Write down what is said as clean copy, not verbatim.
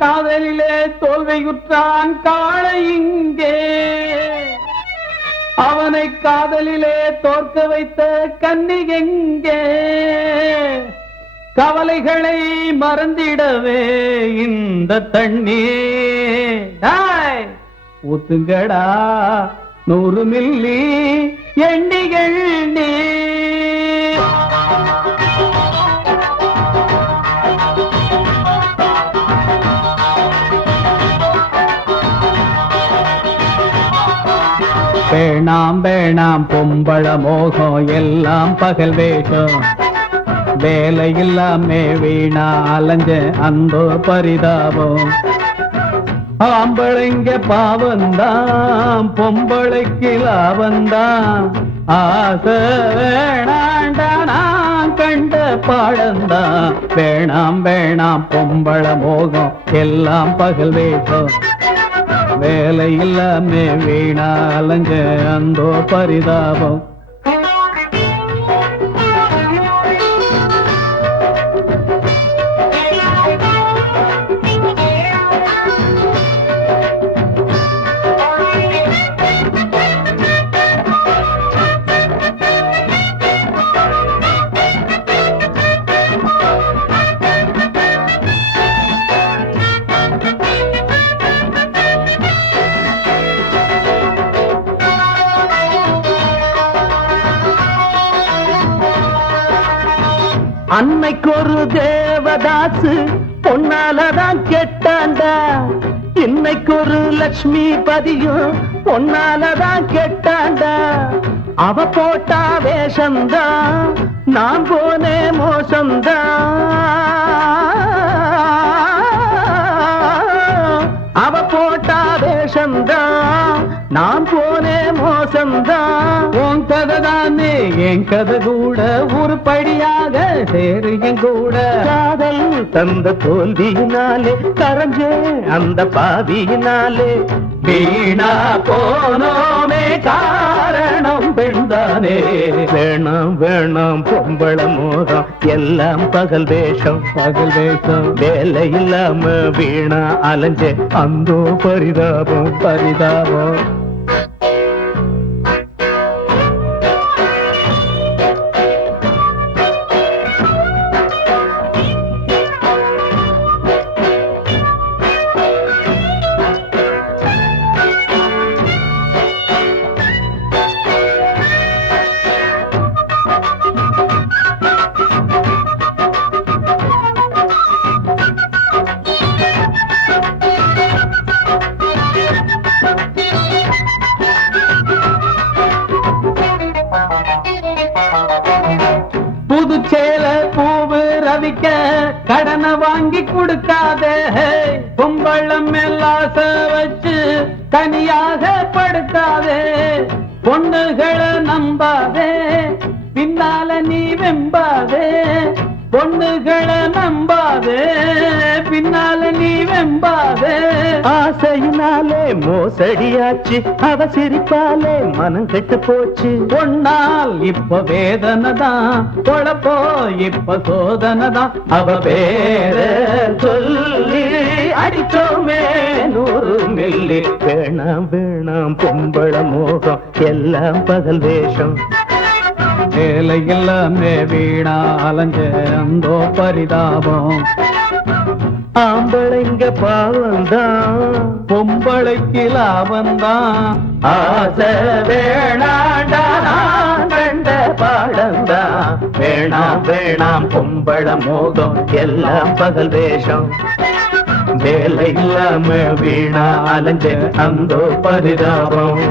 காதலிலே தோல்வியுற்றான் காளை இங்கே, அவனை காதலிலே தோற்க வைத்த கன்னி எங்கே? கவலைகளை மறந்திடவே இந்த தண்ணீர் ஊத்துங்கடா 100 மில்லி எண்ணிகள் நீ. வேணாம் வேணாம் பொம்பள மோகம் எல்லாம் பகல் வேஷம், வேலை இல்லாமே வீணா அலைஞ்ச அந்த பரிதாபம். ஆம்பளைங்க பாவந்தான் பொம்பளைக்கு லாபந்தான், ஆசை வேணாண்டா நான் கண்ட பாழந்தான். வேணாம் வேணாம் பொம்பள மோகம் எல்லாம் பகல் வேஷம், வேலை இல்லாமே வீணா அலைஞ்ச அந்த பரிதாபம். அன்னைக்கு ஒரு தேவதாசு பொன்னாலதான் கெட்டாண்டா, இன்னைக்கு ஒரு லட்சுமி பதியும் பொன்னாலதான் கெட்டாண்டா. அவ போட்டா வேஷம்தான் நான் போனே மோசம்தான், அவ போட்டா வேஷம்தான் நான் போனே மோசம்தான். உன் கதை தானே என் கதை கூட உருப்படியாக சேரு என் கூட. காதல் தந்த தோல்வியினாலே கரைஞ்சே அந்த பாவியினாலே வீணா போனோமே காரணம் பெண்தானே. வேணாம் வேணாம் பொம்பள மோகம் எல்லாம் பகல் வேஷம், பகல் வேஷம், வேலை இல்லாம வீணா அலைஞ்சே அந்தோ பரிதாபம் பரிதாபம். புதுச்சேல பூவு ரவிக்க கடனை வாங்கி கொடுக்காதே, பொம்பளம் எல்லாம் வச்சு தனியாக படுக்காதே. பொண்ணுகளை நம்பாதே பின்னால நீ வெம்பாதே, பொண்ணுகளை நம்பாதே பின்னால நீ வெம்பாதே. ஆசையினாலே மோசடியாச்சு அவ சிரிப்பாலே மனம் கெட்டு போச்சு. பொன்னால் இப்ப வேதனைதான் பொழப்போ இப்ப சோதனைதான். அவ பேர சொல்லி அடிச்சோமே 100 மில்லி. வேணாம் வேணாம் பொம்பள மோகம் எல்லாம் பகல் வேஷம், வேலை எல்லாமே வீணா அலைஞ்ச அந்தோ பரிதாபம். ஆம்பளைங்க பாவந்தான் பொம்பளைக்கு லாபந்தான், ஆசை வேணாண்டா நான் கண்ட பாடந்தான். வேணாம் வேணாம் பொம்பள மோகம் எல்லாம் பகல் வேஷம், வேலை இல்லாம வீணா அலைஞ்ச அந்தோ பரிதாபம்.